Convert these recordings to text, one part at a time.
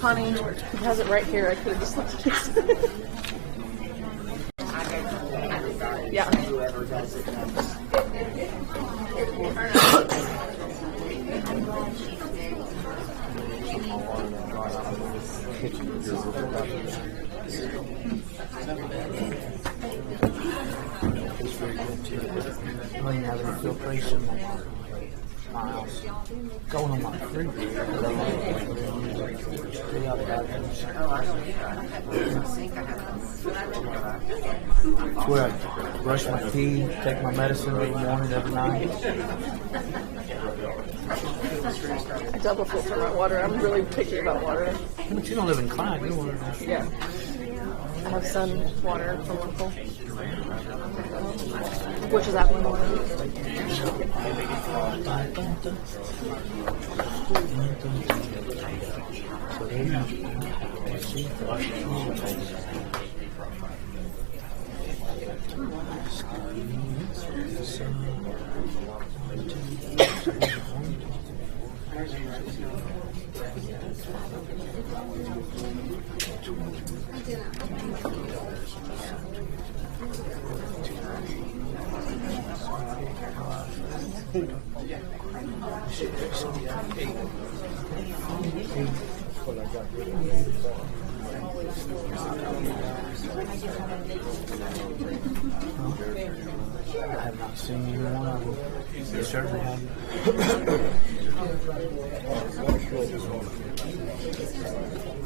Connie, he has it right here. I could have just looked at it. Yeah. Filtration miles going on my creek. It's where I brush my teeth, take my medicine every morning, every night. I double filter my water. I'm really picky about water. But you don't live in Clyde, you live in... Yeah. I have sun water from local. Which is Apple water. I have not seen either one of them. You certainly haven't.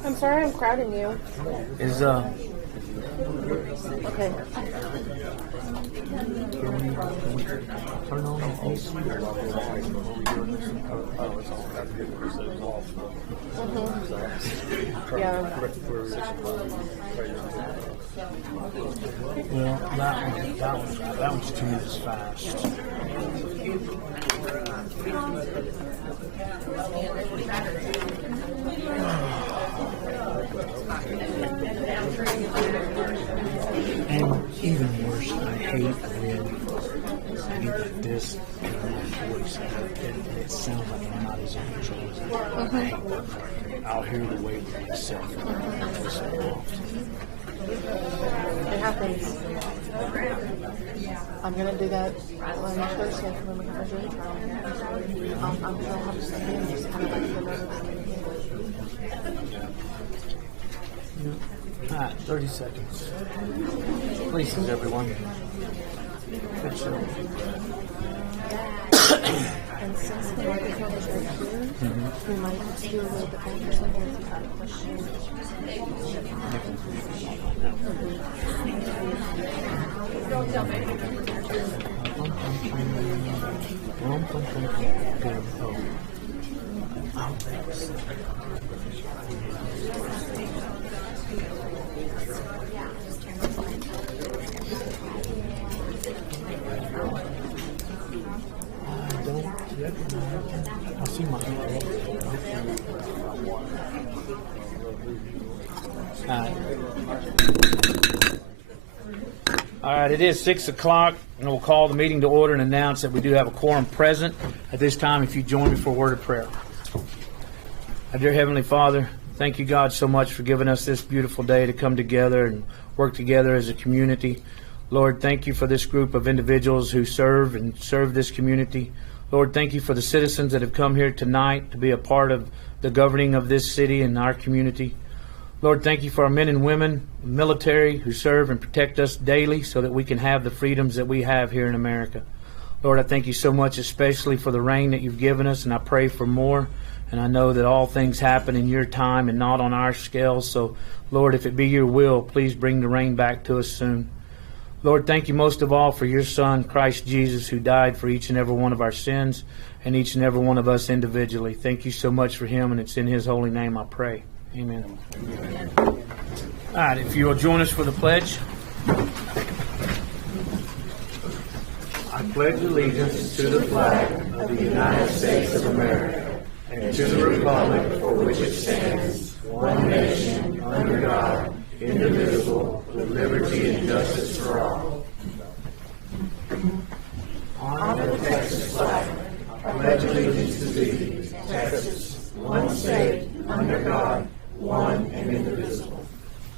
I'm sorry I'm crowding you. Is Okay. turn on the AC? Yeah. Well, that one's 2 minutes fast. And even worse, I hate when I get like this in my voice. It sounds like I'm not as in control as I am. I'll hear the weight of myself. It happens. I'm going to do that on Thursday when we have our jury trial. I'm going to have to step in and just kind of like the Alright, 30 seconds. Please, everyone. Good show. And since the microphone is right here, we might have to do a little bit more something if you have a question. I'll see my All right, it is 6 o'clock, and we'll call the meeting to order and announce that we do have a quorum present. At this time, if you join me for a word of prayer. Our dear Heavenly Father, thank you, God, so much for giving us this beautiful day to come together and work together as a community. Lord, thank you for this group of individuals who serve this community. Lord, thank you for the citizens that have come here tonight to be a part of the governing of this city and our community. Lord, thank you for our men and women, military, who serve and protect us daily so that we can have the freedoms that we have here in America. Lord, I thank you so much, especially for the rain that you've given us, and I pray for more. And I know that all things happen in your time and not on our scale. So, Lord, if it be your will, please bring the rain back to us soon. Lord, thank you most of all for your Son, Christ Jesus, who died for each and every one of our sins and each and every one of us individually. Thank you so much for him, and it's in his holy name I pray. Amen. All right, if you will join us for the pledge. I pledge allegiance to the flag of the United States of America and to the republic for which it stands, one nation, under God, indivisible, with liberty and justice for all. On the Texas flag, I pledge allegiance to thee, Texas, one state, under God, one and indivisible.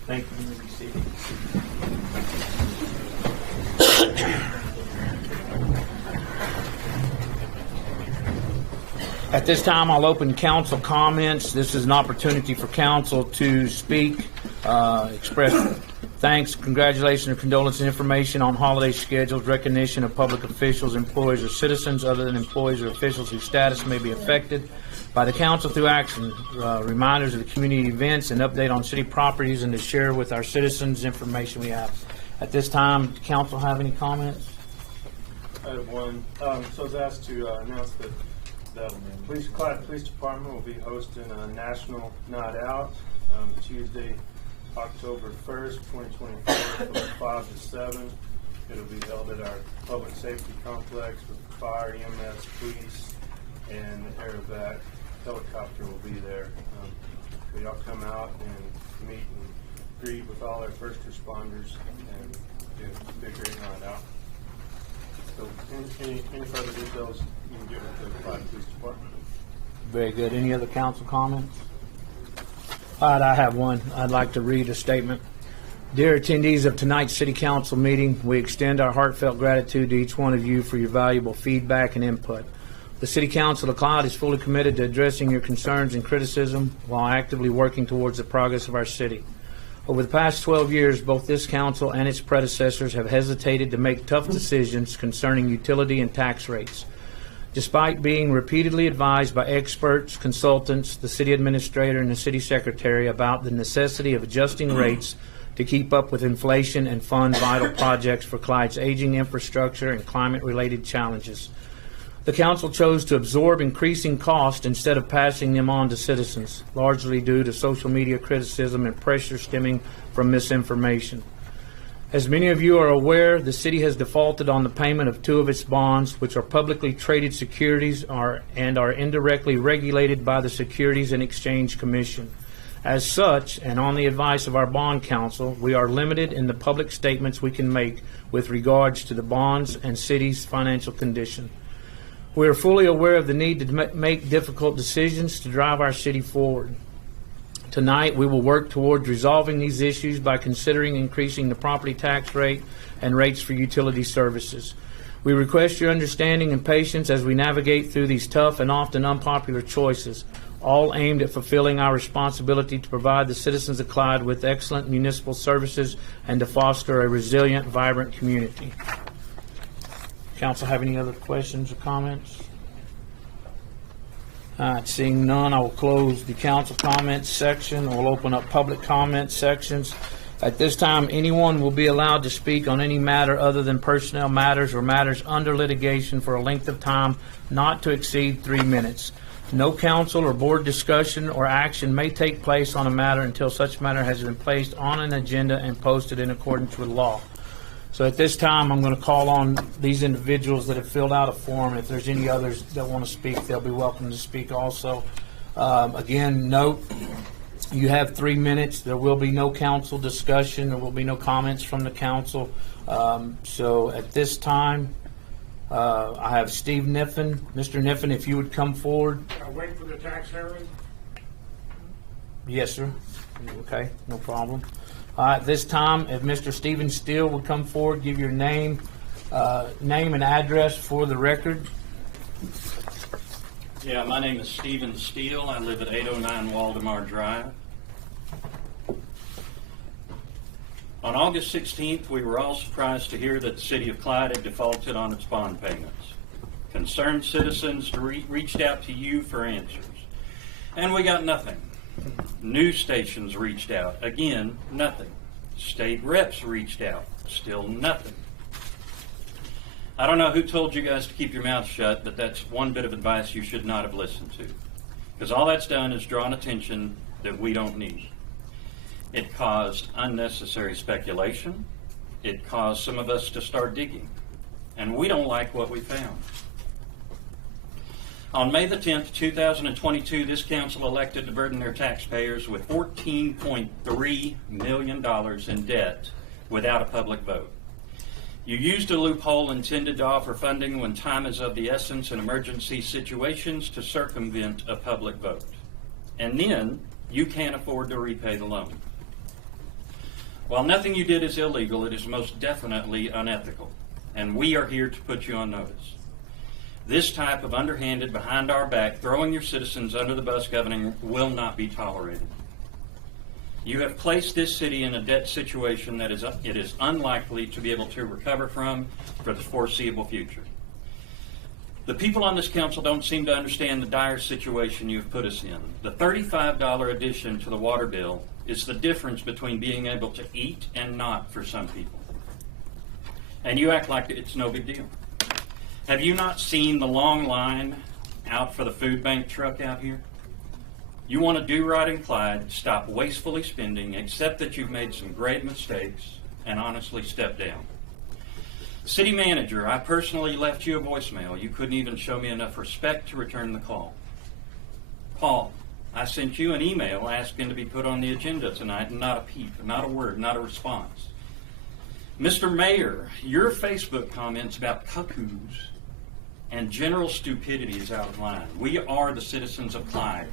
Thank you. You may be seated. At this time, I'll open council comments. This is an opportunity for council to speak, express thanks, congratulations, or condolence information on holiday schedules, recognition of public officials, employees, or citizens other than employees or officials whose status may be affected by the council through action, reminders of the community events, and update on city properties, and to share with our citizens information we have. At this time, does council have any comments? I have one. So I was asked to announce that the Clyde Police Department will be hosting a National Night Out Tuesday, October 1st, 2024, from 5 to 7. It'll be held at our public safety complex with fire, EMS, police, and the aerovac helicopter will be there. So y'all come out and meet and greet with all our first responders and do a big great night out. So any further details you can get with the Clyde Police Department. Very good. Any other council comments? All right, I have one. I'd like to read a statement. Dear attendees of tonight's City Council meeting, we extend our heartfelt gratitude to each one of you for your valuable feedback and input. The City Council of Clyde is fully committed to addressing your concerns and criticism while actively working towards the progress of our city. Over the past 12 years, both this council and its predecessors have hesitated to make tough decisions concerning utility and tax rates. Despite being repeatedly advised by experts, consultants, the city administrator, and the city secretary about the necessity of adjusting rates to keep up with inflation and fund vital projects for Clyde's aging infrastructure and climate-related challenges, the council chose to absorb increasing costs instead of passing them on to citizens, largely due to social media criticism and pressure stemming from misinformation. As many of you are aware, the city has defaulted on the payment of 2 of its bonds, which are publicly traded securities and are indirectly regulated by the Securities and Exchange Commission. As such, and on the advice of our bond counsel, we are limited in the public statements we can make with regards to the bonds and city's financial condition. We are fully aware of the need to make difficult decisions to drive our city forward. Tonight, we will work towards resolving these issues by considering increasing the property tax rate and rates for utility services. We request your understanding and patience as we navigate through these tough and often unpopular choices, all aimed at fulfilling our responsibility to provide the citizens of Clyde with excellent municipal services and to foster a resilient, vibrant community. Council have any other questions or comments? All right, seeing none, I will close the council comments section. We'll open up public comment sections. At this time, anyone will be allowed to speak on any matter other than personnel matters or matters under litigation for a length of time not to exceed 3 minutes. No council or board discussion or action may take place on a matter until such matter has been placed on an agenda and posted in accordance with law. So at this time, I'm going to call on these individuals that have filled out a form. If there's any others that want to speak, they'll be welcome to speak also. Again, note, you have 3 minutes. There will be no council discussion. There will be no comments from the council. So at this time, I have Steve Niffen. Mr. Niffen, if you would come forward. I'll wait for the tax hearing. Yes, sir. Okay, no problem. At this time, if Mr. Stephen Steele would come forward, give your name and address for the record. Yeah, my name is Stephen Steele. I live at 809 Waldemar Drive. On August 16th, we were all surprised to hear that the City of Clyde had defaulted on its bond payments. Concerned citizens reached out to you for answers, and we got nothing. News stations reached out. Again, nothing. State reps reached out. Still nothing. I don't know who told you guys to keep your mouth shut, but that's one bit of advice you should not have listened to. Because all that's done is drawn attention that we don't need. It caused unnecessary speculation. It caused some of us to start digging. And we don't like what we found. On May the 10th, 2022, this council elected to burden their taxpayers with $14.3 million in debt without a public vote. You used a loophole intended to offer funding when time is of the essence in emergency situations to circumvent a public vote. and then you can't afford to repay the loan. While nothing you did is illegal, it is most definitely unethical, and we are here to put you on notice. This type of underhanded, behind our back, throwing your citizens under the bus governing will not be tolerated. You have placed this city in a debt situation that it is unlikely to be able to recover from for the foreseeable future. The people on this council don't seem to understand the dire situation you've put us in. The $35 addition to the water bill is the difference between being able to eat and not for some people. And you act like it's no big deal. Have you not seen the long line out for the food bank truck out here? You want to do right in Clyde, stop wastefully spending, accept that you've made some grave mistakes, and honestly step down. City manager, I personally left you a voicemail. You couldn't even show me enough respect to return the call. Paul, I sent you an email asking to be put on the agenda tonight, and not a peep, not a word, not a response. Mr. Mayor, your Facebook comments about cuckoos and general stupidity is out of line. We are the citizens of Clyde,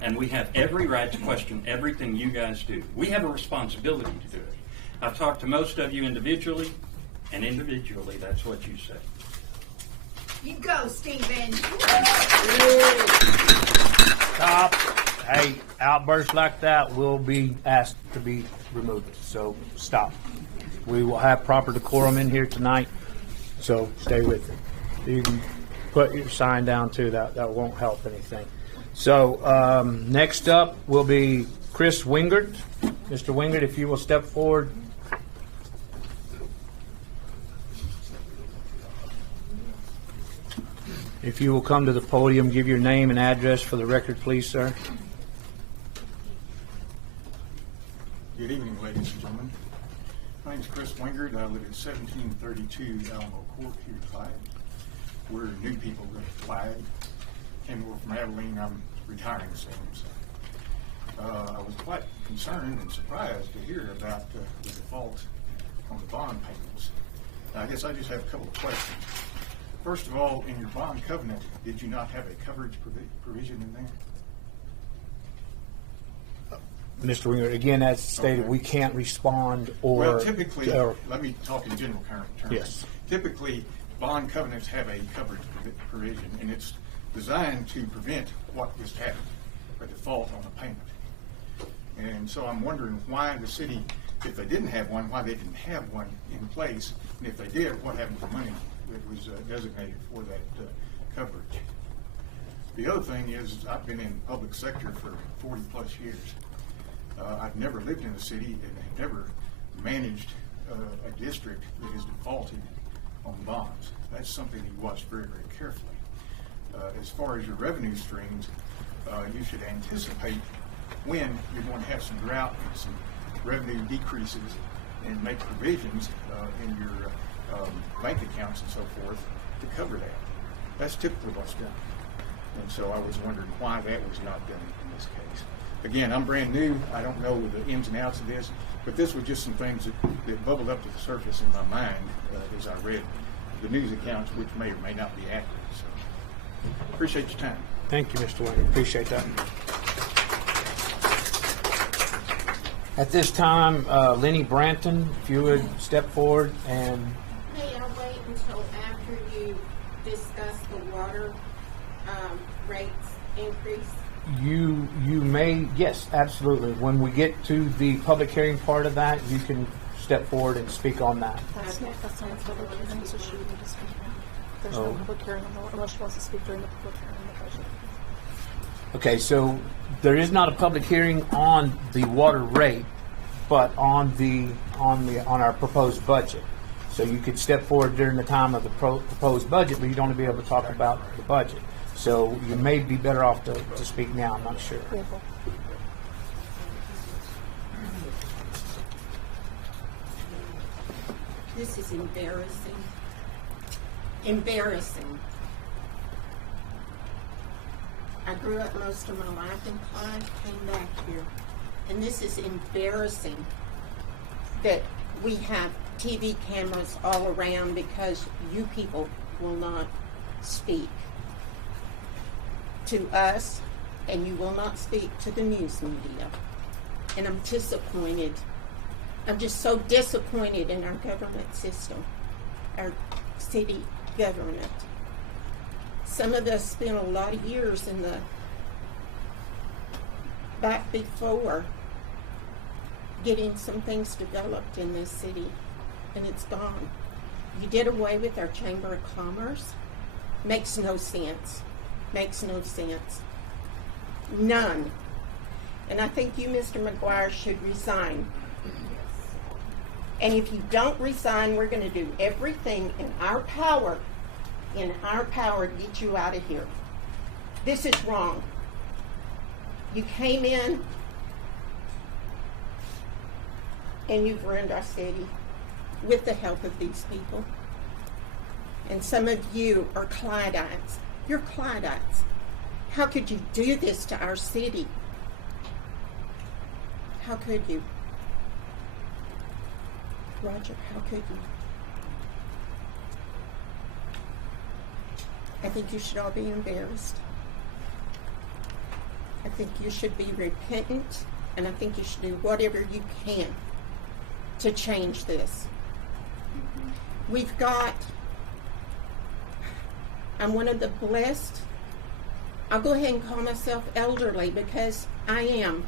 and we have every right to question everything you guys do. We have a responsibility to do it. I've talked to most of you individually, and individually, that's what you say. You go, Stephen. Stop. Hey, outbursts like that will be asked to be removed, so stop. We will have proper decorum in here tonight, so stay with it. You can put your sign down too. That won't help anything. So next up will be Chris Wingert. Mr. Wingert, if you will step forward. If you will come to the podium, give your name and address for the record, please, sir. Good evening, ladies and gentlemen. My name is Chris Wingert. I live at 1732 Alamo Court here in Clyde. We're new people to Clyde. Came over from Abilene. I'm retiring soon. So. I was quite concerned and surprised to hear about the default on the bond payments. I guess I just have a couple of questions. First of all, in your bond covenant, did you not have a coverage provision in there? Mr. Wingert, again, as stated, we can't respond or... Well, typically, let me talk in general terms. Yes. Typically, bond covenants have a coverage provision, and it's designed to prevent what just happened, a default on a payment. And so I'm wondering why the city, if they didn't have one, why they didn't have one in place, and if they did, what happened to the money that was designated for that coverage. The other thing is I've been in the public sector for 40 plus years. I've never lived in a city and have never managed a district that is defaulted on bonds. That's something you watch very, very carefully. As far as your revenue streams, you should anticipate when you're going to have some drought and some revenue decreases and make provisions in your bank accounts and so forth to cover that. That's typically what's done. And so I was wondering why that was not done in this case. Again, I'm brand new. I don't know the ins and outs of this, but this was just some things that bubbled up to the surface in my mind as I read the news accounts, which may or may not be accurate. So appreciate your time. Thank you, Mr. Wingert. Appreciate that. At this time, Lenny Branton, if you would step forward and... May I wait until after you discuss the water rates increase? You may, yes, absolutely. When we get to the public hearing part of that, you can step forward and speak on that. That's not a public hearing, so she would need to speak now. There's no public hearing unless she wants to speak during the public hearing on the budget. Okay, so there is not a public hearing on the water rate, but on our proposed budget. So you could step forward during the time of the proposed budget, but you'd only be able to talk about the budget. So you may be better off to speak now. I'm not sure. This is embarrassing. Embarrassing. I grew up most of my life in Clyde, came back here. And this is embarrassing that we have TV cameras all around because you people will not speak to us and you will not speak to the news media. And I'm disappointed. I'm just so disappointed in our government system, our city government. Some of us spent a lot of years in the back before getting some things developed in this city, and it's gone. You did away with our Chamber of Commerce. Makes no sense. Makes no sense. None. And I think you, Mr. McGuire, should resign. And if you don't resign, we're going to do everything in our power to get you out of here. This is wrong. You came in and you've ruined our city with the help of these people. And some of you are Clydeites. You're Clydeites. How could you do this to our city? How could you? Roger, how could you? I think you should all be embarrassed. I think you should be repentant, and I think you should do whatever you can to change this. I'm one of the blessed. I'll go ahead and call myself elderly because I am.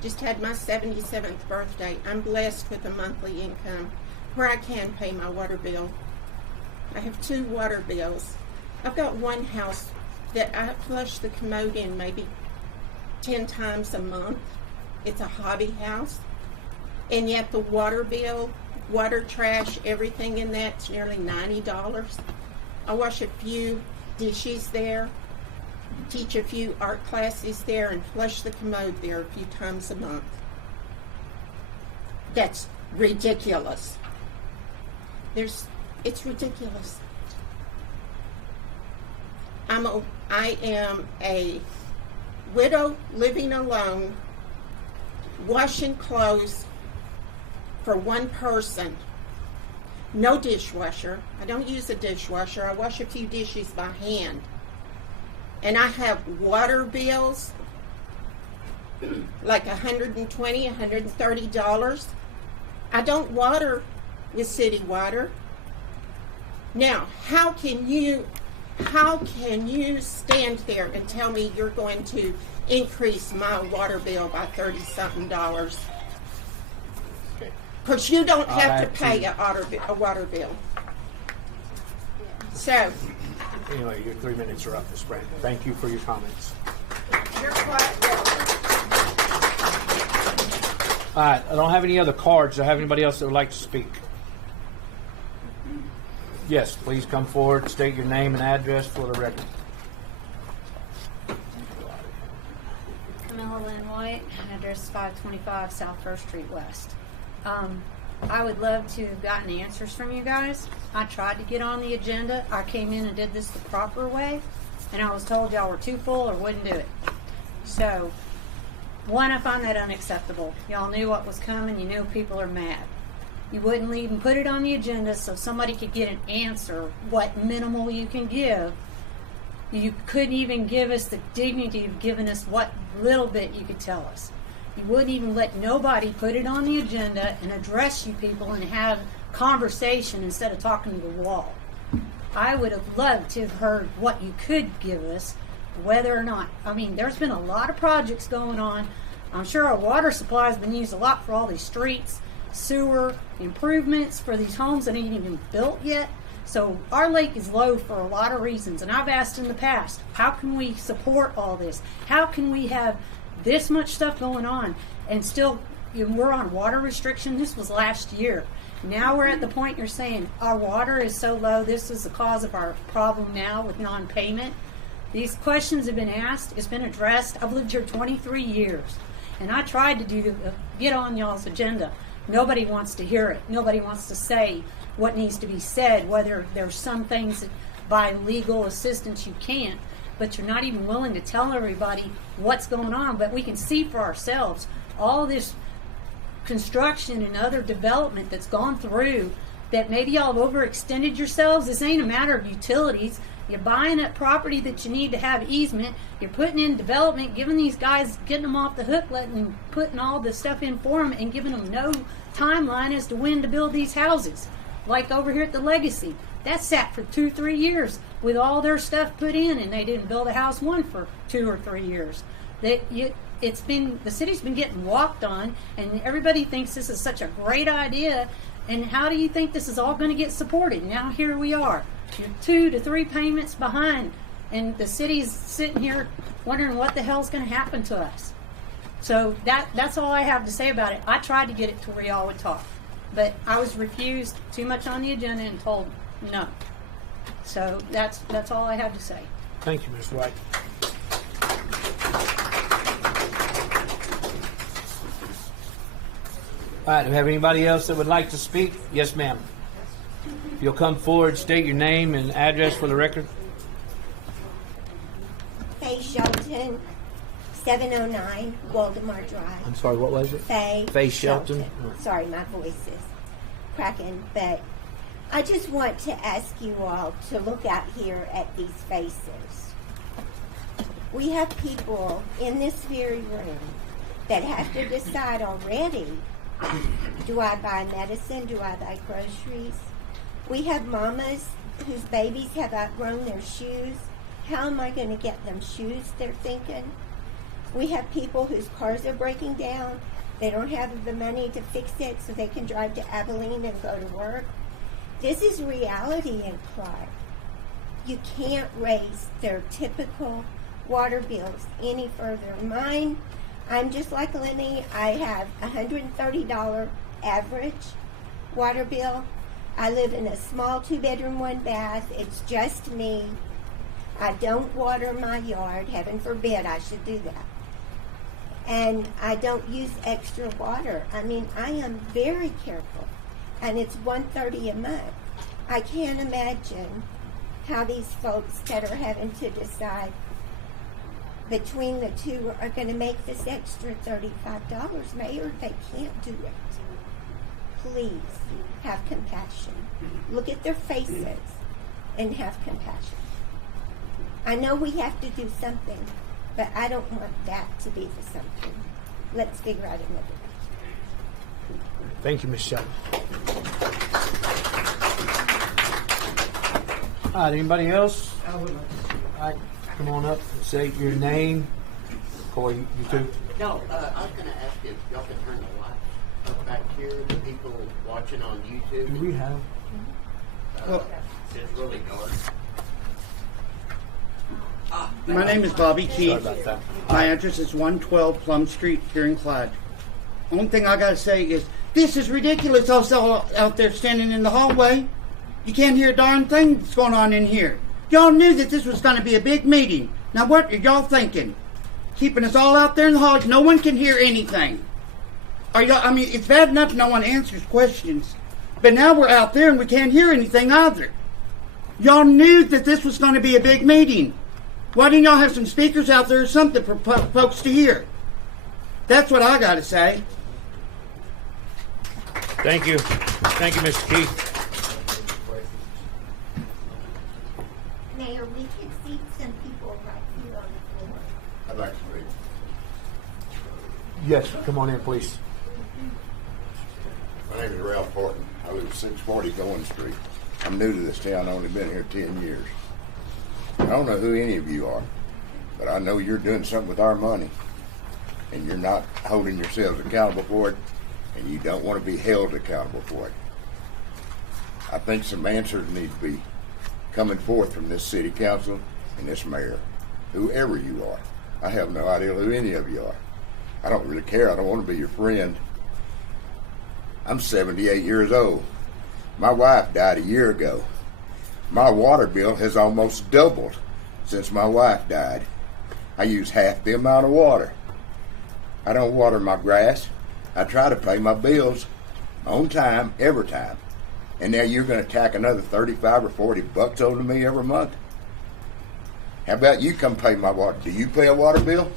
Just had my 77th birthday. I'm blessed with a monthly income where I can pay my water bill. I have 2 water bills. I've got one house that I flush the commode in maybe 10 times a month. It's a hobby house. And yet the water bill, water, trash, everything in that's nearly $90. I wash a few dishes there, teach a few art classes there, and flush the commode there a few times a month. That's ridiculous. It's ridiculous. I am a widow living alone, washing clothes for one person. No dishwasher. I don't use a dishwasher. I wash a few dishes by hand. And I have water bills like $120, $130. I don't water with city water. Now, how can you stand there and tell me you're going to increase my water bill by $30-something? Because you don't have to pay a water bill. So. Anyway, your 3 minutes are up, Ms. Brandon. Thank you for your comments. You're quite welcome. All right, I don't have any other cards. Do I have anybody else that would like to speak? Yes, please come forward, state your name and address for the record. Camilla Lynn White, address 525 South 1st Street West. I would love to have gotten answers from you guys. I tried to get on the agenda. I came in and did this the proper way, and I was told y'all were too full or wouldn't do it. So, one, I find that unacceptable. Y'all knew what was coming. You knew people are mad. You wouldn't even put it on the agenda so somebody could get an answer, what minimal you can give. You couldn't even give us the dignity of giving us what little bit you could tell us. You wouldn't even let nobody put it on the agenda and address you people and have conversation instead of talking to the wall. I would have loved to have heard what you could give us, whether or not. I mean, there's been a lot of projects going on. I'm sure our water supply has been used a lot for all these streets, sewer improvements for these homes that ain't even built yet. So our lake is low for a lot of reasons, and I've asked in the past, how can we support all this? How can we have this much stuff going on and still, we're on water restriction? This was last year. Now we're at the point you're saying our water is so low, this is the cause of our problem now with non-payment. These questions have been asked, it's been addressed. I've lived here 23 years, and I tried to get on y'all's agenda. Nobody wants to hear it. Nobody wants to say what needs to be said, whether there's some things that by legal assistance you can't, but you're not even willing to tell everybody what's going on. But we can see for ourselves all this construction and other development that's gone through that maybe y'all have overextended yourselves. This ain't a matter of utilities. You're buying up property that you need to have easement. You're putting in development, giving these guys, getting them off the hook, putting all the stuff in for them, and giving them no timeline as to when to build these houses. Like over here at the Legacy, that sat for 2-3 years with all their stuff put in, and they didn't build a house one for 2 or 3 years. The city's been getting walked on, and everybody thinks this is such a great idea. And how do you think this is all going to get supported? Now here we are. You're 2 to 3 payments behind, and the city's sitting here wondering what the hell's going to happen to us. So that's all I have to say about it. I tried to get it to where y'all would talk, but I was refused too much on the agenda and told no. So that's all I have to say. Thank you, Ms. White. All right, do we have anybody else that would like to speak? Yes, ma'am. If you'll come forward, state your name and address for the record. Faye Shelton, 709 Waldemar Drive. I'm sorry, what was it? Faye Shelton. Sorry, my voice is cracking, but I just want to ask you all to look out here at these faces. We have people in this very room that have to decide already, do I buy medicine? Do I buy groceries? We have mamas whose babies have outgrown their shoes. How am I going to get them shoes, they're thinking? We have people whose cars are breaking down. They don't have the money to fix it so they can drive to Abilene and go to work. This is reality in Clyde. You can't raise their typical water bills any further. Mine, I'm just like Lenny. I have $130 average water bill. I live in a small 2-bedroom, 1-bath. It's just me. I don't water my yard. Heaven forbid I should do that. And I don't use extra water. I mean, I am very careful. And it's $130 a month. I can't imagine how these folks that are having to decide between the two are going to make this extra $35. Mayor, they can't do it. Please have compassion. Look at their faces and have compassion. I know we have to do something, but I don't want that to be the something. Let's figure out another way. Thank you, Ms. Shelton. All right, anybody else? All right, come on up and say your name. Corey, you too. No, I was going to ask if y'all could turn the lights up back here, the people watching on YouTube. Do we have? It's really dark. My name is Bobby Keith. Sorry about that. My address is 112 Plum Street here in Clyde. Only thing I got to say is, this is ridiculous. Also out there standing in the hallway. You can't hear a darn thing that's going on in here. Y'all knew that this was going to be a big meeting. Now what are y'all thinking? Keeping us all out there in the hall, no one can hear anything. Are y'all? I mean, it's bad enough no one answers questions, but now we're out there and we can't hear anything either. Y'all knew that this was going to be a big meeting. Why didn't y'all have some speakers out there or something for folks to hear? That's what I got to say. Thank you. Thank you, Mr. Keith. Mayor, we can see some people right here on the floor. I'd like to speak. Yes, come on in, please. My name is Ralph Horton. I live at 640 Goins Street. I'm new to this town. I've only been here 10 years. I don't know who any of you are, but I know you're doing something with our money, and you're not holding yourselves accountable for it, and you don't want to be held accountable for it. I think some answers need to be coming forth from this city council and this mayor, whoever you are. I have no idea who any of you are. I don't really care. I don't want to be your friend. I'm 78 years old. My wife died a year ago. My water bill has almost doubled since my wife died. I use half the amount of water. I don't water my grass. I try to pay my bills on time, every time. And now you're going to tack another 35 or 40 bucks over to me every month? How about you come pay my water? Do you pay a water bill?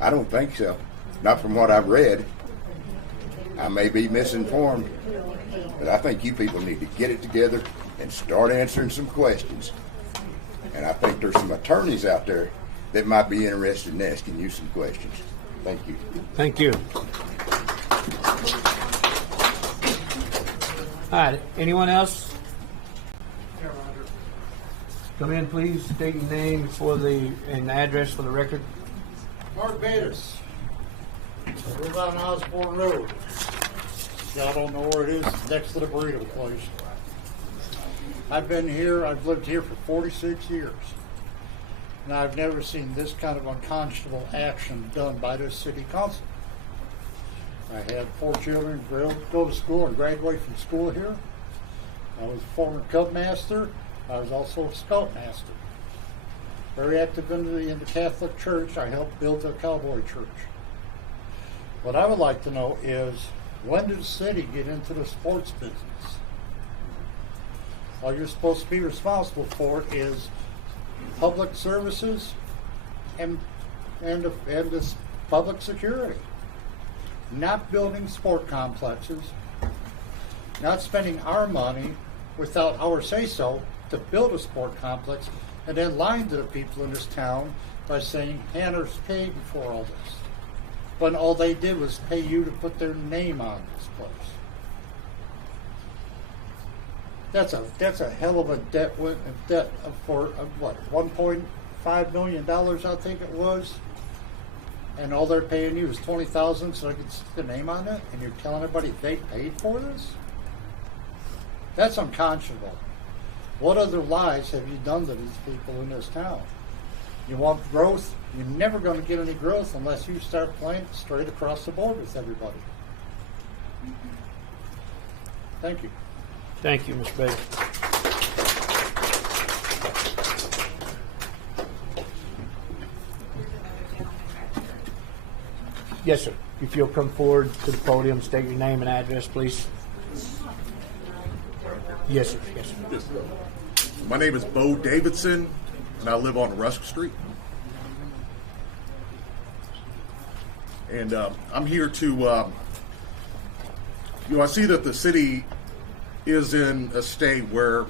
I don't think so. Not from what I've read. I may be misinformed, but I think you people need to get it together and start answering some questions. And I think there's some attorneys out there that might be interested in asking you some questions. Thank you. Thank you. All right, anyone else? Come in, please. State your name and address for the record. Mark Bates. I live on Osborne Road. Y'all don't know where it is. It's next to the burrito place. I've lived here for 46 years. And I've never seen this kind of unconscionable action done by this city council. I had 4 children go to school and graduate from school here. I was a former Cub Master. I was also a Scout Master. Very active in the Catholic Church. I helped build the Cowboy Church. What I would like to know is, when did the city get into the sports business? All you're supposed to be responsible for is public services and this public security. Not building sport complexes, not spending our money without our say-so to build a sport complex, and then lying to the people in this town by saying Hannah's paid for all this, when all they did was pay you to put their name on this place. That's a hell of a debt for what, $1.5 million, I think it was, and all they're paying you is $20,000 so they can stick the name on it, and you're telling everybody they paid for this? That's unconscionable. What other lies have you done to these people in this town? You want growth? You're never going to get any growth unless you start playing straight across the board with everybody. Thank you. Thank you, Mr. Baker. Yes, sir. If you'll come forward to the podium, state your name and address, please. Yes, sir. Yes, sir. Yes, sir. My name is Bo Davidson, and I live on Rusk Street. And I'm here to, I see that the city is in a state where,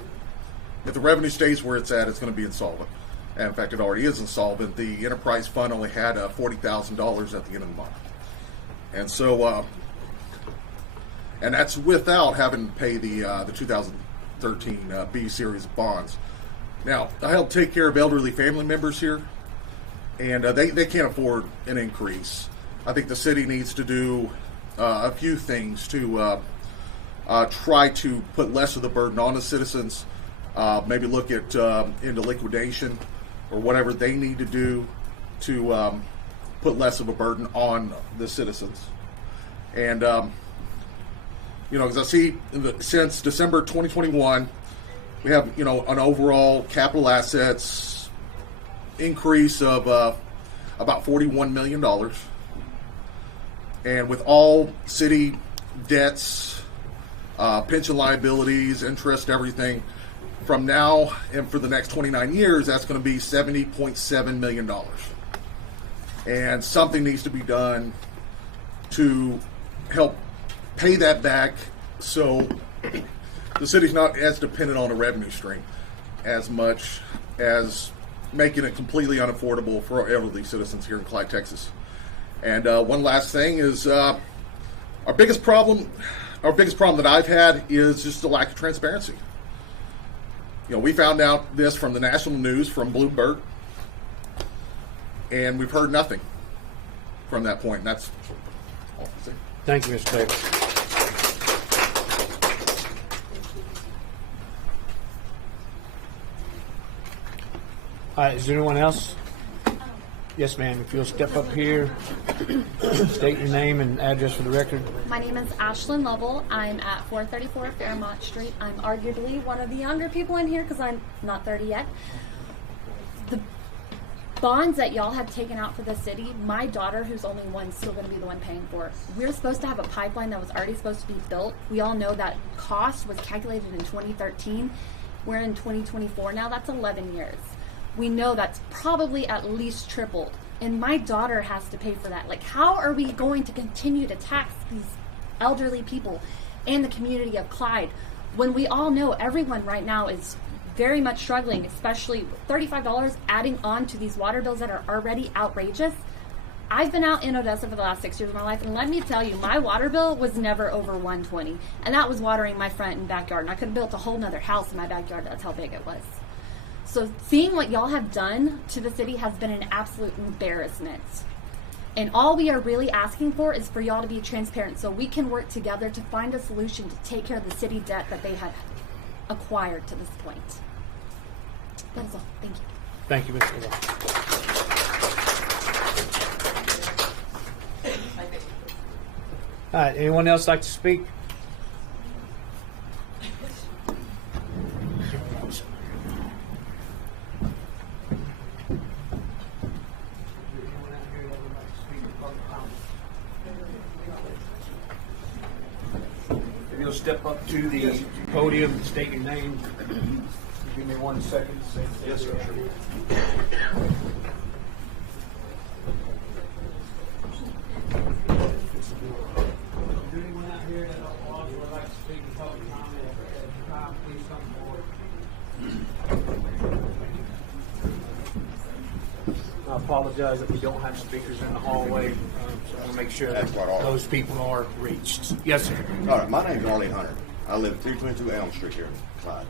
if the revenue stays where it's at, it's going to be insolvent. And in fact, it already is insolvent. The enterprise fund only had $40,000 at the end of the month. And so, and that's without having to pay the 2013 B series bonds. Now, I help take care of elderly family members here, and they can't afford an increase. I think the city needs to do a few things to try to put less of the burden on the citizens. Maybe look at into liquidation or whatever they need to do to put less of a burden on the citizens. And because I see since December 2021, we have an overall capital assets increase of about $41 million, and with all city debts, pension liabilities, interest, everything, from now and for the next 29 years, that's going to be $70.7 million. And something needs to be done to help pay that back so the city's not as dependent on a revenue stream as much as making it completely unaffordable for our elderly citizens here in Clyde, Texas. And one last thing is our biggest problem that I've had is just the lack of transparency. We found out this from the national news, from Bloomberg, and we've heard nothing from that point. And that's all I say. Thank you, Mr. Baker. All right, is there anyone else? Yes, ma'am. If you'll step up here, state your name and address for the record. My name is Ashlyn Lovell. I'm at 434 Fairmont Street. I'm arguably one of the younger people in here because I'm not 30 yet. The bonds that y'all have taken out for the city, my daughter, who's only one, is still going to be the one paying for it. We're supposed to have a pipeline that was already supposed to be built. We all know that cost was calculated in 2013. We're in 2024 now. That's 11 years. We know that's probably at least tripled, and my daughter has to pay for that. Like, how are we going to continue to tax these elderly people in the community of Clyde, when we all know everyone right now is very much struggling, especially with $35 adding on to these water bills that are already outrageous. I've been out in Odessa for the last 6 years of my life, and let me tell you, my water bill was never over $120, and that was watering my front and backyard, and I could have built a whole nother house in my backyard. That's how big it was. So seeing what y'all have done to the city has been an absolute embarrassment. And all we are really asking for is for y'all to be transparent so we can work together to find a solution to take care of the city debt that they have acquired to this point. That is all. Thank you. Thank you, Mr. Law. All right, anyone else like to speak? If you'll step up to the podium, state your name. Give me 1 second. Yes, sir. I apologize that we don't have speakers in the hallway, so I want to make sure that those people are reached. Yes, sir. All right, my name's Arlie Hunter. I live at 322 Elm Street here in Clyde.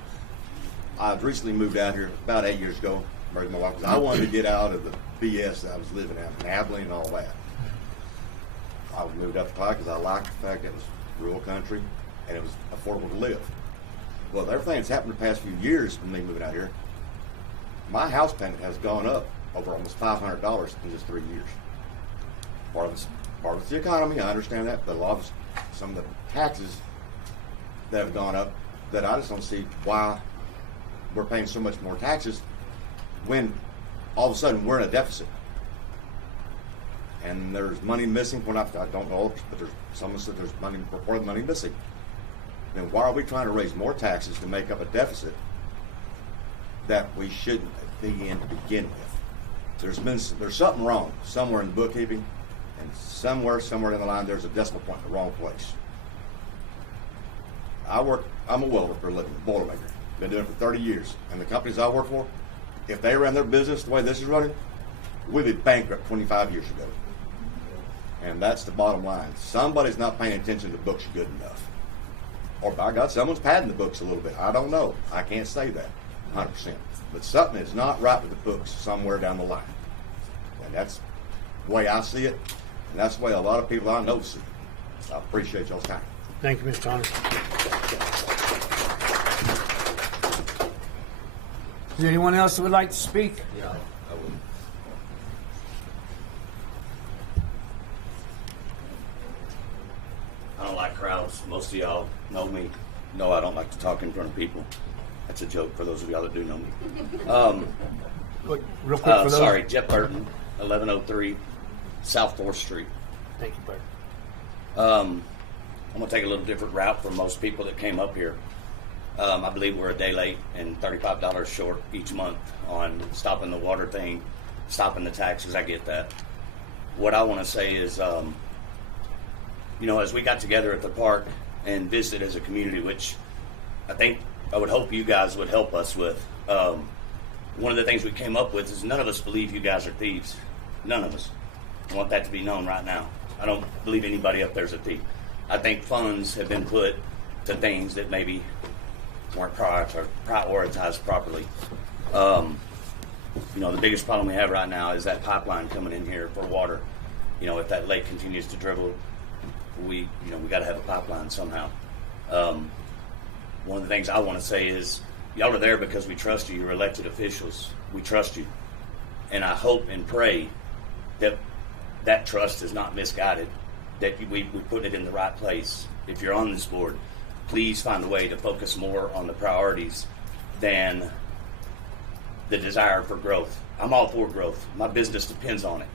I've recently moved out here about 8 years ago, married my wife, because I wanted to get out of the BS that I was living in, Abilene and all that. I moved up to Clyde because I liked the fact that it was rural country and it was affordable to live. Well, everything that's happened the past few years from me moving out here, my house payment has gone up over almost $500 in just 3 years. Part of it's the economy, I understand that, but a lot of some of the taxes that have gone up that I just don't see why we're paying so much more taxes when all of a sudden we're in a deficit. And there's money missing. Well, I don't know, but there's someone said there's reported money missing. Then why are we trying to raise more taxes to make up a deficit that we shouldn't be in to begin with? There's something wrong somewhere in the bookkeeping, and somewhere in the line there's a decimal point in the wrong place. I'm a welder for a living, boilermaker. Been doing it for 30 years. And the companies I work for, if they ran their business the way this is running, we'd be bankrupt 25 years ago. And that's the bottom line. Somebody's not paying attention to books good enough. Or by God, someone's padding the books a little bit. I don't know. I can't say that 100%. But something is not right with the books somewhere down the line. And that's the way I see it. And that's the way a lot of people I know see it. So I appreciate y'all's time. Thank you, Mr. Thomas. Is there anyone else that would like to speak? Yeah, I would. I don't like crowds. Most of y'all know me. No, I don't like to talk in front of people. That's a joke for those of y'all that do know me. Real quick for those. Sorry, Jeff Burton, 1103 South 4th Street. Thank you, Burton. I'm going to take a little different route from most people that came up here. I believe we're a day late and $35 short each month on stopping the water thing, stopping the taxes. I get that. What I want to say is, as we got together at the park and visited as a community, which I would hope you guys would help us with, one of the things we came up with is none of us believe you guys are thieves. None of us. I want that to be known right now. I don't believe anybody up there is a thief. I think funds have been put to things that maybe weren't prioritized properly. The biggest problem we have right now is that pipeline coming in here for water. If that lake continues to dribble, we got to have a pipeline somehow. One of the things I want to say is, y'all are there because we trust you. You're elected officials. We trust you. And I hope and pray that that trust is not misguided, that we put it in the right place. If you're on this board, please find a way to focus more on the priorities than the desire for growth. I'm all for growth. My business depends on it.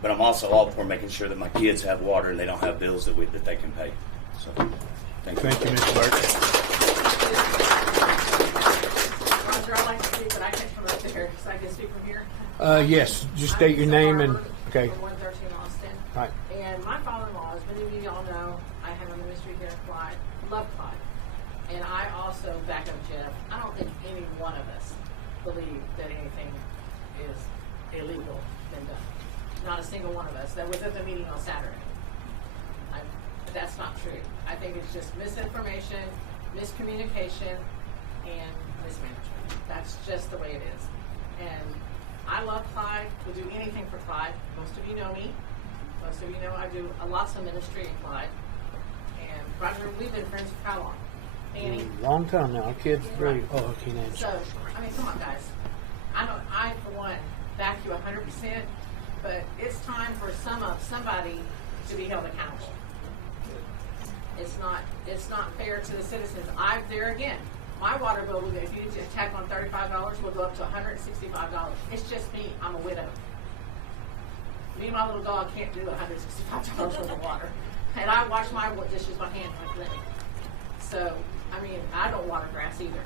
But I'm also all for making sure that my kids have water and they don't have bills that they can pay. So, thank you. Thank you, Mr. Burke. Roger, I'd like to speak, but I can't come up here, so I can speak from here. Yes, just state your name and, okay. 113 Austin. Right. And my father-in-law, as many of y'all know, I I have a ministry here in Clyde. Love Clyde. And I also back up Jeff. I don't think any one of us believe that anything is illegal been done. Not a single one of us that was at the meeting on Saturday. That's not true. I think it's just misinformation, miscommunication, and mismanagement. That's just the way it is. And I love Clyde. We'll do anything for Clyde. Most of you know me. Most of you know I do lots of ministry in Clyde. And Roger, we've been friends for how long? Annie? Long time now. Our kids really. Oh, I can't answer. So, I mean, come on, guys. I for one, back you 100%, but it's time for somebody to be held accountable. It's not fair to the citizens. There again, my water bill will go, if you tack on $35, will go up to $165. It's just me. I'm a widow. Me and my little dog can't do $165 worth of water. And I wash my dishes by hand like Lenny. So, I mean, I don't water grass either.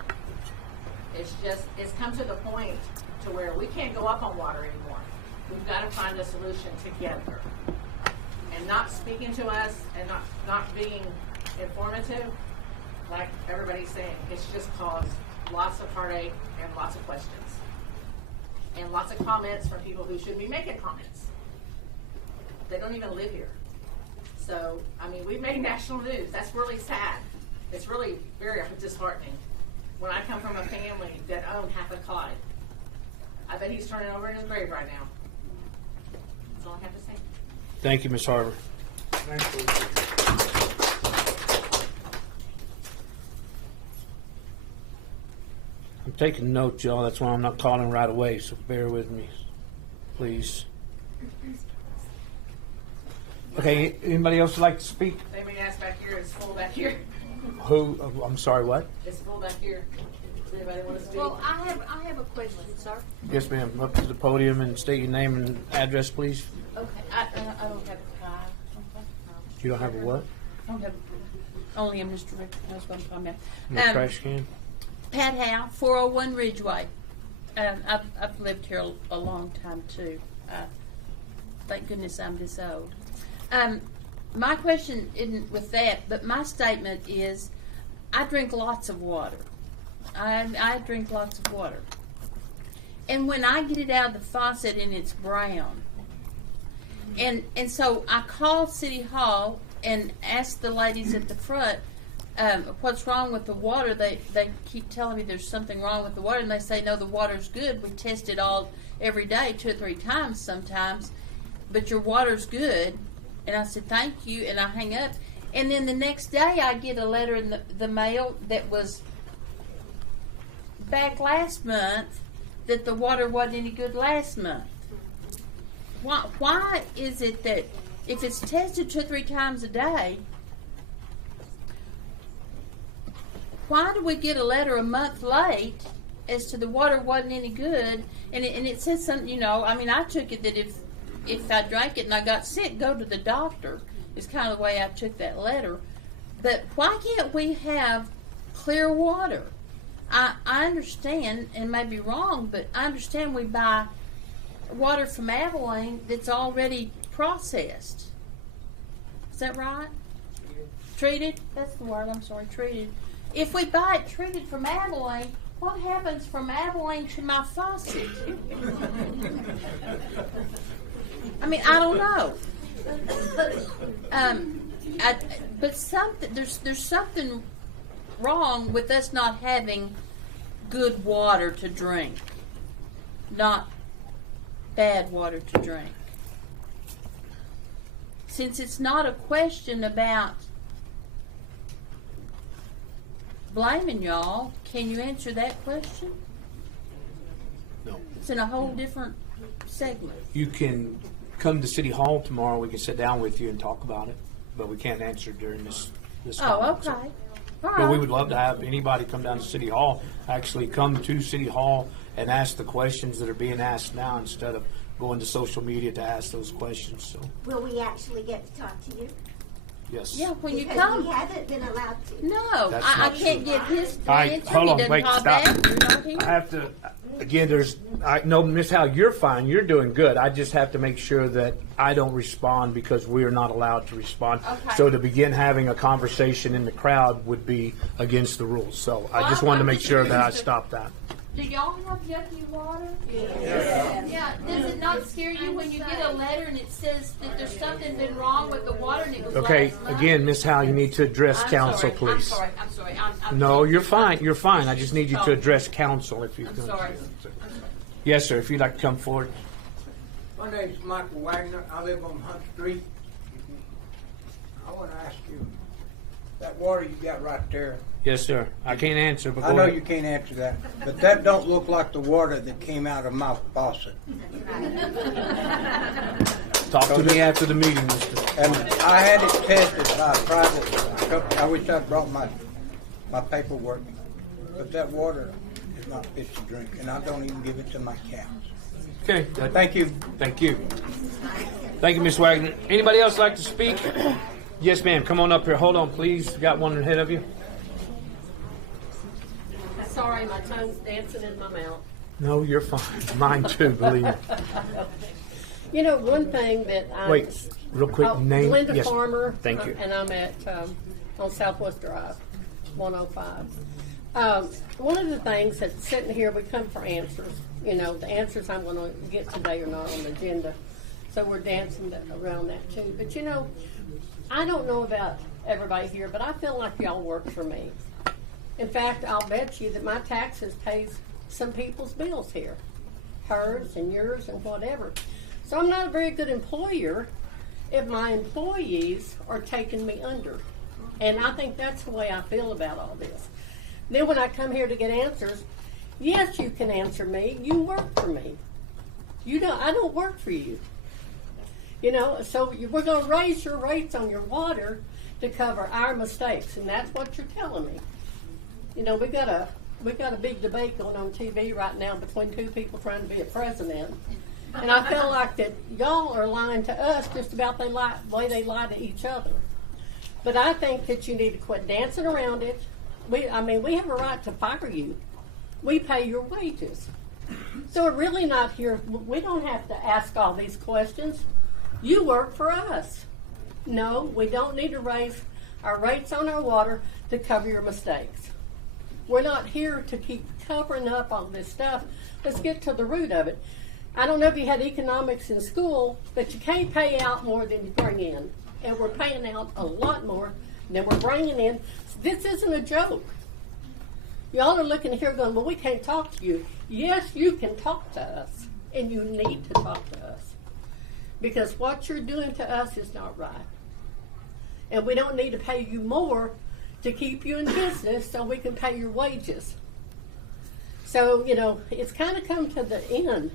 It's come to the point to where we can't go up on water anymore. We've got to find a solution together. And not speaking to us and not being informative, like everybody's saying, it's just caused lots of heartache and lots of questions. And lots of comments from people who should be making comments. They don't even live here. So, I mean, we've made national news. That's really sad. It's really very disheartening. When I come from a family that owned half of Clyde, I bet he's turning over in his grave right now. That's all I have to say. Thank you, Ms. Harper. I'm taking notes, y'all. That's why I'm not calling right away, so bear with me, please. Okay, anybody else would like to speak? They may ask back here. It's full back here. Who? I'm sorry, what? It's full back here. Does anybody want to speak? Well, I have a question, sir. Yes, ma'am. Up to the podium and state your name and address, please. Okay, I don't have a tie. You don't have a what? I don't have only a Mr. Rick. That's what I'm talking about. No trash can? Pat Howe, 401 Ridgeway. I've lived here a long time too. Thank goodness I'm this old. My question isn't with that, but my statement is, I drink lots of water. I drink lots of water, and when I get it out of the faucet and it's brown, and so I called City Hall and asked the ladies at the front, what's wrong with the water. They keep telling me there's something wrong with the water, and they say, no, the water's good. We test it every day, 2 or 3 times sometimes, but your water's good. And I said, thank you, and I hang up. And then the next day I get a letter in the mail that was back last month that the water wasn't any good last month. Why is it that if it's tested 2 or 3 times a day, why do we get a letter a month late as to the water wasn't any good? And it says something, I mean, I took it that if I drank it and I got sick, go to the doctor, is kind of the way I took that letter. But why can't we have clear water? I understand, and may be wrong, but I understand we buy water from Abilene that's already processed. Is that right? Treated? That's the word, I'm sorry, treated. If we buy it treated from Abilene, what happens from Abilene to my faucet? I mean, I don't know. But there's something wrong with us not having good water to drink, not bad water to drink. Since it's not a question about blaming y'all, can you answer that question? No. It's in a whole different segment. You can come to City Hall tomorrow. We can sit down with you and talk about it, but we can't answer during this Oh, conference. okay. But we would love to have anybody come down to City Hall, actually come to City Hall and ask the questions that are being asked now instead of going to social media to ask those questions. So Will we actually get to talk to you? Yes. Yeah, when you Because come. we haven't been allowed to. No, That's I not can't true. give his All right, answer. hold He on, doesn't wait, call stop. back. You're not here. I have to, again, no, Miss Hal, you're fine. You're doing good. I just have to make sure that I don't respond because we are not allowed to respond. Okay. So to begin having a conversation in the crowd would be against the rules. So I just wanted to make sure that I stopped that. Do y'all have yucky water? Yeah. Does it not scare you when you get a letter and it says that there's something been wrong with the water and it was Okay, last month? again, Miss Hal, you need to address I'm council, sorry, please. I'm sorry. I'm No, you're fine. You're fine. I just need you to Oh. address council if you're I'm going sorry. to. Yes, sir. If you'd like to come forward. My name's Michael Wagner. I live on Hunt Street. I want to ask you, that water you got right there, Yes, sir. I can't answer, but I go know ahead. you can't answer that, but that don't look like the water that came out of my faucet. Talk to me after the meeting, mister. And I had it tested by a private company. I wish I'd brought my paperwork, but that water is not fit to drink, and I don't even give it to my cows. Okay. Thank you. Thank you. Thank you, Miss Wagner. Anybody else like to speak? Yes, ma'am. Come on up here. Hold on, please. Got one ahead of you. Sorry, my tongue's dancing in my mouth. No, you're fine. Mine too, believe me. You know, one thing that I... Wait, real quick, name. Linda Yes. Farmer. Thank you. And I'm at, on Southwest Drive, 105. One of the things that's sitting here, we come for answers. You know, the answers I'm going to get today are not on the agenda. So we're dancing around that too. But you know, I don't know about everybody here, but I feel like y'all work for me. In fact, I'll bet you that my taxes pays some people's bills here. Hers and yours and whatever. So I'm not a very good employer if my employees are taking me under. And I think that's the way I feel about all this. Then when I come here to get answers, yes, you can answer me. You work for me. You know, I don't work for you. You know, so we're going to raise your rates on your water to cover our mistakes, and that's what you're telling me. You know, we got a big debate going on TV right now between two people trying to be a president, and I feel like that y'all are lying to us just about the way they lie to each other. But I think that you need to quit dancing around it. We have a right to fire you. We pay your wages, so we're really not here. We don't have to ask all these questions. You work for us. No, we don't need to raise our rates on our water to cover your mistakes. We're not here to keep covering up all this stuff. Let's get to the root of it. I don't know if you had economics in school, but you can't pay out more than you bring in. And we're paying out a lot more than we're bringing in. This isn't a joke. Y'all are looking here going, well, we can't talk to you. Yes, you can talk to us, and you need to talk to us. Because what you're doing to us is not right. And we don't need to pay you more to keep you in business so we can pay your wages. So, you know, it's kind of come to the end.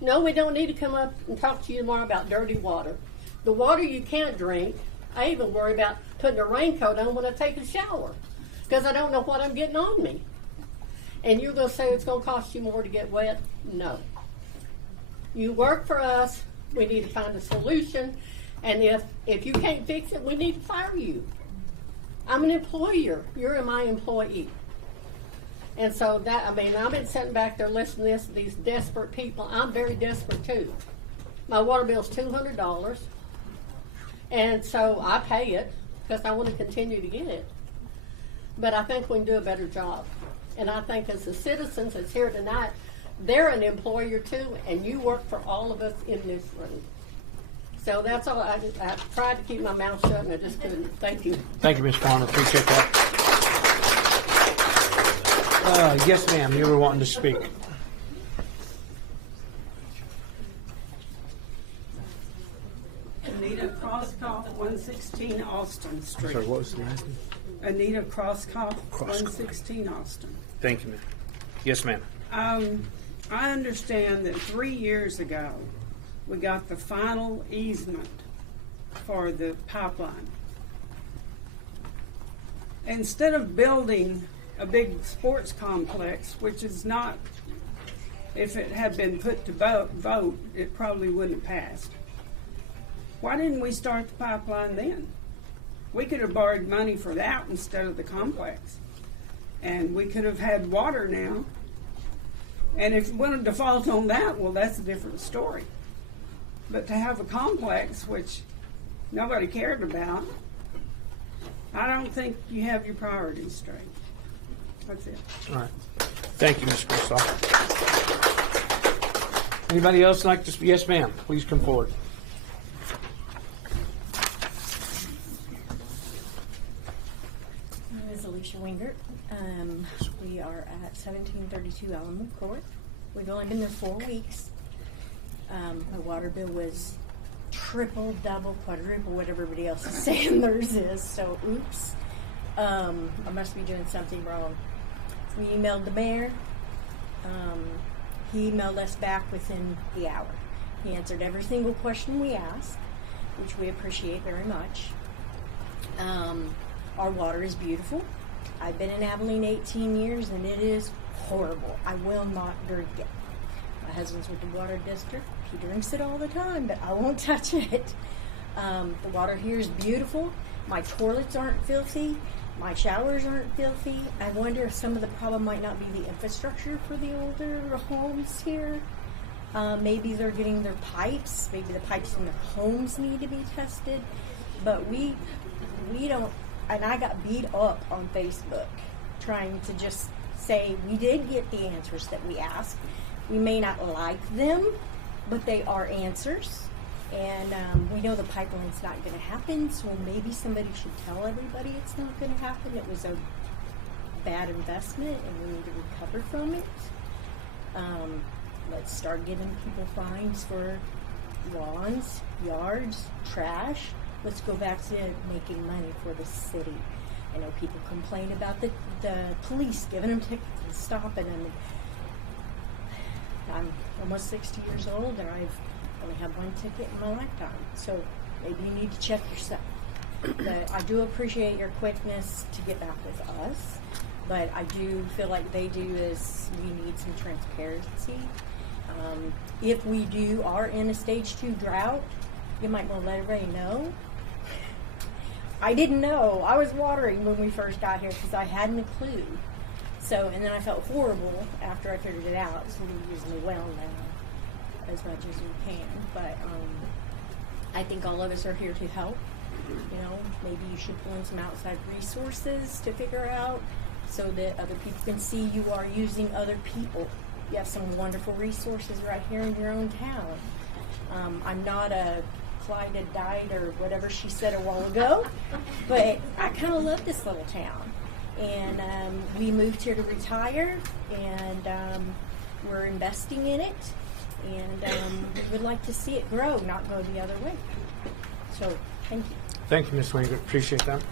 No, we don't need to come up and talk to you tomorrow about dirty water. The water you can't drink, I even worry about putting a raincoat on when I take a shower because I don't know what I'm getting on me. And you're going to say it's going to cost you more to get wet? No. You work for us. We need to find a solution. And if you can't fix it, we need to fire you. I'm an employer. You're my employee. And so I've been sitting back there listening to these desperate people. I'm very desperate too. My water bill's $200. And so I pay it because I want to continue to get it. But I think we can do a better job. And I think as the citizens that's here tonight, they're an employer too, and you work for all of us in this room. So that's all. I tried to keep my mouth shut, and I just couldn't. Thank you. Thank you, Ms. Farmer. Appreciate that. Yes, ma'am. You were wanting to speak. Anita Crosskoff, 116 Austin Street. Sorry, what was the last name? Anita Crosskoff, 116 Austin. Thank you, ma'am. Yes, ma'am. I understand that 3 years ago, we got the final easement for the pipeline. Instead of building a big sports complex, which is not, if it had been put to vote, it probably wouldn't have passed. Why didn't we start the pipeline then? We could have borrowed money for that instead of the complex. And we could have had water now. And if we want to default on that, well, that's a different story. But to have a complex, which nobody cared about, I don't think you have your priorities straight. That's it. All right. Thank you, Mr. Kristoff. Anybody else like to speak? Yes, ma'am. Please come forward. My name is Alicia Wingert. We are at 1732 Alamo Court. We've only been there 4 weeks. My water bill was triple, double, quadruple what everybody else is saying theirs is, so oops. I must be doing something wrong. We emailed the mayor. He emailed us back within the hour. He answered every single question we asked, which we appreciate very much. Our water is beautiful. I've been in Abilene 18 years and it is horrible. I will not drink it. My husband's with the water district. He drinks it all the time, but I won't touch it. The water here is beautiful. My toilets aren't filthy. My showers aren't filthy. I wonder if some of the problem might not be the infrastructure for the older homes here. Maybe they're getting their pipes. Maybe the pipes in their homes need to be tested. But we don't, and I got beat up on Facebook trying to just say we did get the answers that we asked. We may not like them, but they are answers. And we know the pipeline's not going to happen, so maybe somebody should tell everybody it's not going to happen. It was a bad investment, and we need to recover from it. Let's start giving people fines for lawns, yards, trash. Let's go back to making money for the city. I know people complain about the police giving them tickets and stopping them. I'm almost 60 years old, and I've only had one ticket in my lifetime, so maybe you need to check yourself. But I do appreciate your quickness to get back with us, but I do feel like they do is we need some transparency. If we are in a stage 2 drought, you might want to let everybody know. I didn't know. I was watering when we first got here because I hadn't a clue. So, and then I felt horrible after I figured it out, so we're using the well now as much as we can. But I think all of us are here to help. You know, maybe you should pull in some outside resources to figure out so that other people can see you are using other people. You have some wonderful resources right here in your own town. I'm not a Clyde had died or whatever she said a while ago, but I kind of love this little town. And we moved here to retire, and we're investing in it, and we would like to see it grow, not go the other way. So, thank you. Thank you, Ms. Wingert. Appreciate that.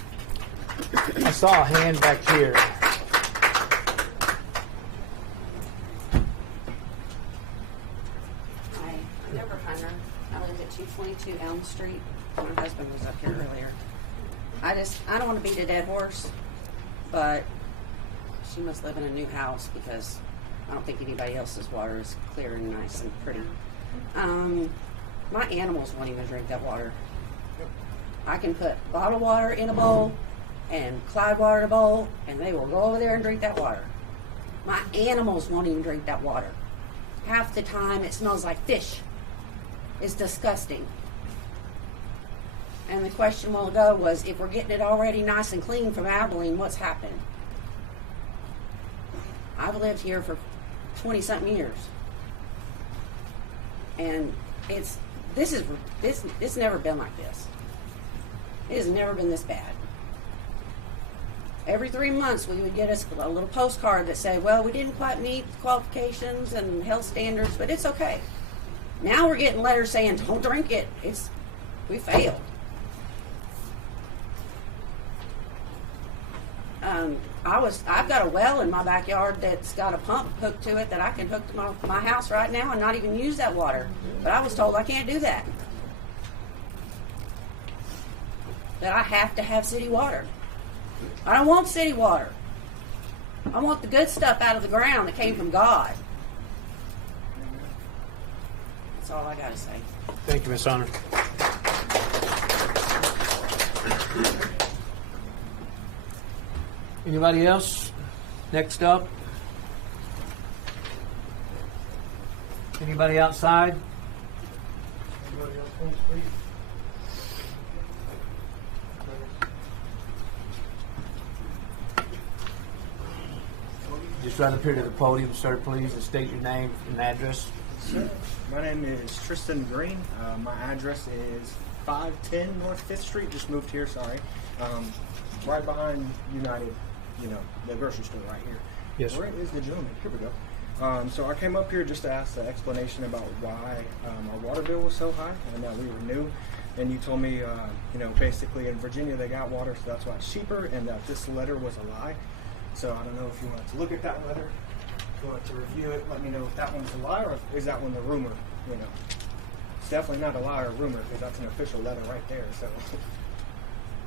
I saw a hand back here. Hi, I'm Deborah Hunter. I live at 222 Elm Street. My husband was up here earlier. I don't want to beat a dead horse, but she must live in a new house because I don't think anybody else's water is clear and nice and pretty. My animals won't even drink that water. I can put bottled water in a bowl and Clyde water in a bowl, and they will go over there and drink that water. My animals won't even drink that water. Half the time it smells like fish. It's disgusting. And the question a while ago was, if we're getting it already nice and clean from Abilene, what's happened? I've lived here for 20-something years. And it's never been like this. It has never been this bad. Every 3 months we would get us a little postcard that said, well, we didn't quite meet qualifications and health standards, but it's okay. Now we're getting letters saying, don't drink it. We failed. I've got a well in my backyard that's got a pump hooked to it that I can hook to my house right now and not even use that water. But I was told I can't do that. That I have to have city water. I don't want city water. I want the good stuff out of the ground that came from God. That's all I got to say. Thank you, Ms. Hunter. Anybody else? Next up. Anybody outside? Anybody else want to speak? Just right up here to the podium, sir, please, and state your name and address. Sure. My name is Tristan Green. My address is 510 North 5th Street. Just moved here, sorry. Right behind United, the grocery store right here. Yes, Where is the gentleman? Here we go. So I came up here just to ask the explanation about why our water bill was so high and that we were new. And you told me, basically in Virginia they got water, so that's why it's cheaper, and that this letter was a lie. So I don't know if you wanted to look at that letter, if you wanted to review it, let me know if that one's a lie or is that one the rumor, It's definitely not a lie or rumor because that's an official letter right there, so.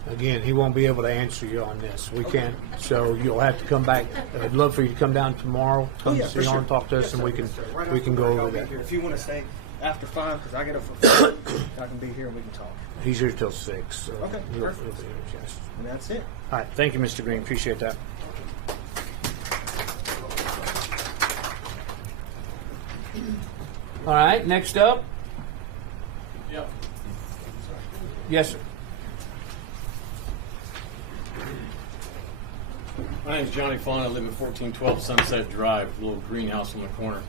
Again, he won't be able to answer you on this. We can't, so you'll have to come back. I'd love for you to come down tomorrow, come see sure. and talk to us, Yes, and we sir. can Yes, sir. Right we can after go work, over I'll be that. here. If you want to stay after 5, because I get up for 5, I can be here and we can talk. He's here till 6. So Okay, he'll perfect. be here, yes. And that's it. All right, thank you, Mr. Green. Appreciate that. All right, next up. Yeah. Yes, sir. My name's Johnny Fawn. I live at 1412 Sunset Drive, a little greenhouse on the corner.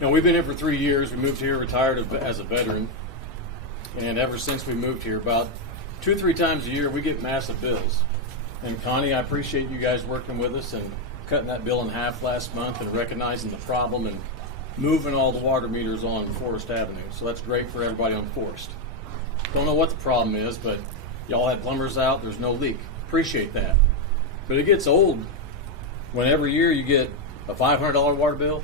We've been here for 3 years. We moved here, retired as a veteran. And ever since we moved here, about 2 or 3 times a year, we get massive bills. And Connie, I appreciate you guys working with us and cutting that bill in half last month and recognizing the problem and moving all the water meters on Forest Avenue. So that's great for everybody on Forest. Don't know what the problem is, but y'all had plumbers out. There's no leak. Appreciate that. But it gets old when every year you get a $500 water bill,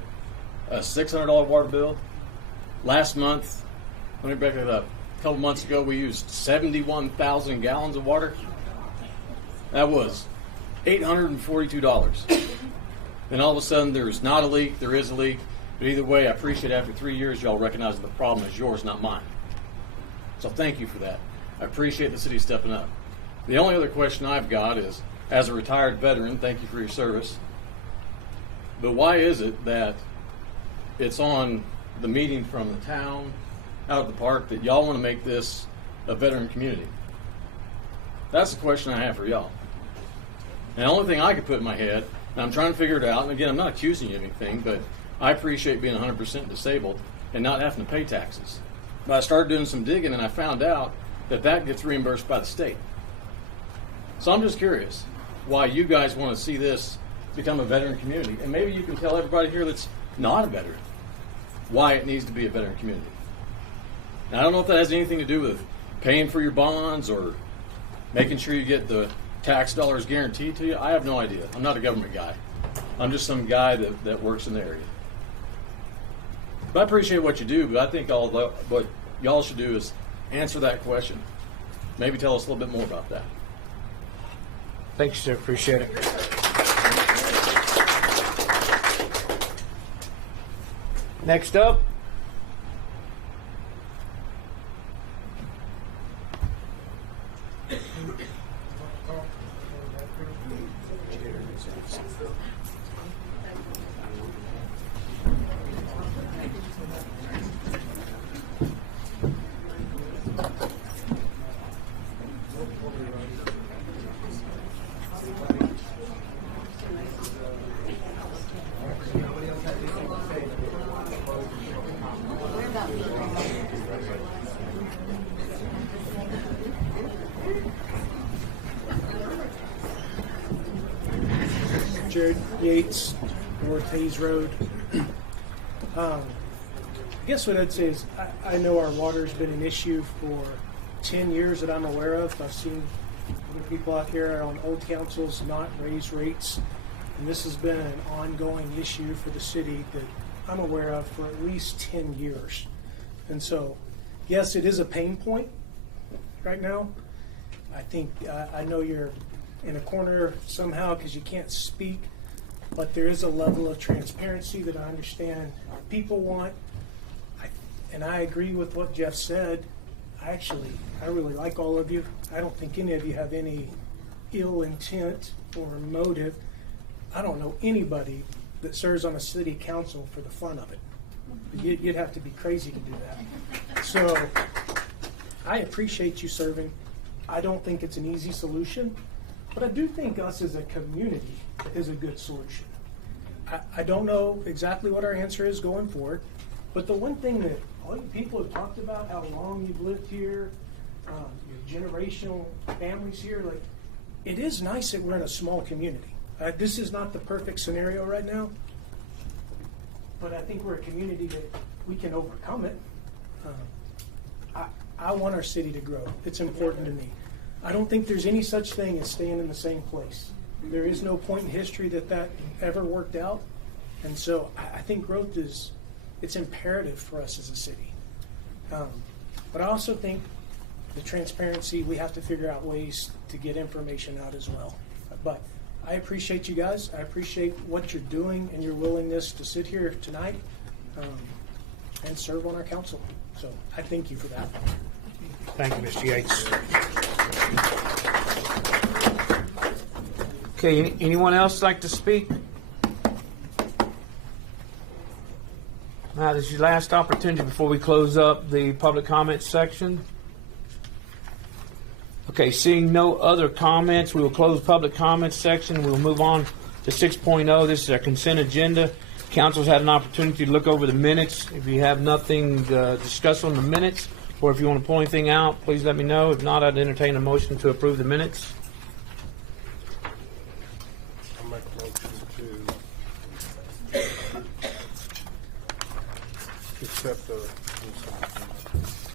a $600 water bill. Last month, let me back it up. A couple months ago, we used 71,000 gallons of water. That was $842. Then all of a sudden, there's not a leak, there is a leak. But either way, I appreciate after 3 years, y'all recognizing the problem is yours, not mine. So thank you for that. I appreciate the city stepping up. The only other question I've got is, as a retired veteran, thank you for your service. But why is it that it's on the meeting from the town, out of the park, that y'all want to make this a veteran community? That's the question I have for y'all. And the only thing I could put in my head, and I'm trying to figure it out, and again, I'm not accusing you of anything, but I appreciate being 100% disabled and not having to pay taxes. But I started doing some digging and I found out that that gets reimbursed by the state. So I'm just curious why you guys want to see this become a veteran community. And maybe you can tell everybody here that's not a veteran why it needs to be a veteran community. Now, I don't know if that has anything to do with paying for your bonds or making sure you get the tax dollars guaranteed to you. I have no idea. I'm not a government guy. I'm just some guy that works in the area. But I appreciate what you do, but I think what y'all should do is answer that question. Maybe tell us a little bit more about that. Thank you, sir. Appreciate it. Next up. Jared Yates, North Hayes Road. I guess what I'd say is I know our water's been an issue for 10 years that I'm aware of. I've seen other people out here on old councils not raise rates, and this has been an ongoing issue for the city that I'm aware of for at least 10 years. And so, yes, it is a pain point right now. I think I know you're in a corner somehow because you can't speak, but there is a level of transparency that I understand people want. And I agree with what Jeff said. I really like all of you. I don't think any of you have any ill intent or motive. I don't know anybody that serves on a city council for the fun of it. You'd have to be crazy to do that. So I appreciate you serving. I don't think it's an easy solution, but I do think us as a community is a good solution. I don't know exactly what our answer is going forward, but the one thing that all you people have talked about, how long you've lived here, your generational families here, like, it is nice that we're in a small community. This is not the perfect scenario right now, but I think we're a community that we can overcome it. I want our city to grow. It's important to me. I don't think there's any such thing as staying in the same place. There is no point in history that ever worked out. And so I think growth it's imperative for us as a city. But I also think the transparency, we have to figure out ways to get information out as well. But I appreciate you guys. I appreciate what you're doing and your willingness to sit here tonight and serve on our council. So I thank you for that. Thank you, Mr. Yates. Okay, anyone else like to speak? This is your last opportunity before we close up the public comments section. Okay, seeing no other comments, we will close the public comments section. We will move on to 6.0. This is our consent agenda. Council's had an opportunity to look over the minutes. If you have nothing to discuss on the minutes, or if you want to pull anything out, please let me know. If not, I'd entertain a motion to approve the minutes. I'll make a motion to accept the